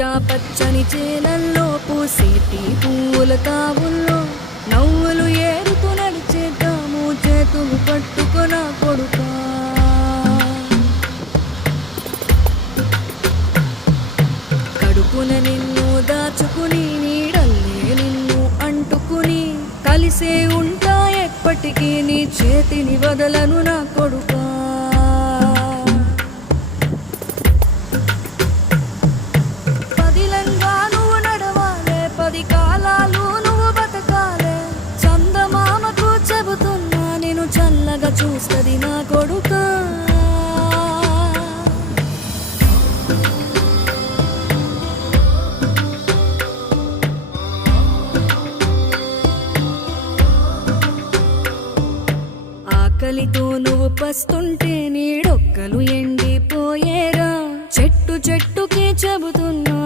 పచ్చా పచ్చని చేలల్లో పూసేటి పూల తావుల్లో నవ్వులు ఏరుతూ నడిచేద్దాము చేతులు పట్టుకొన కొడుకా కడుపున నిన్ను దాచుకుని నీడల్లే నిన్ను అంటుకుని కలిసే ఉంటా ఎప్పటికీ నీ చేతిని వదలను నా కొడుకా పదిలంగా నువ్వు నడవాలే పది కాలాలు నువ్వు బతకాలే చందమామకు చెబుతున్నా నేను చల్లగా చూస్తది నా కొడుకా ఆకలితో నువ్వు పస్తుంటే నీడొక్కలు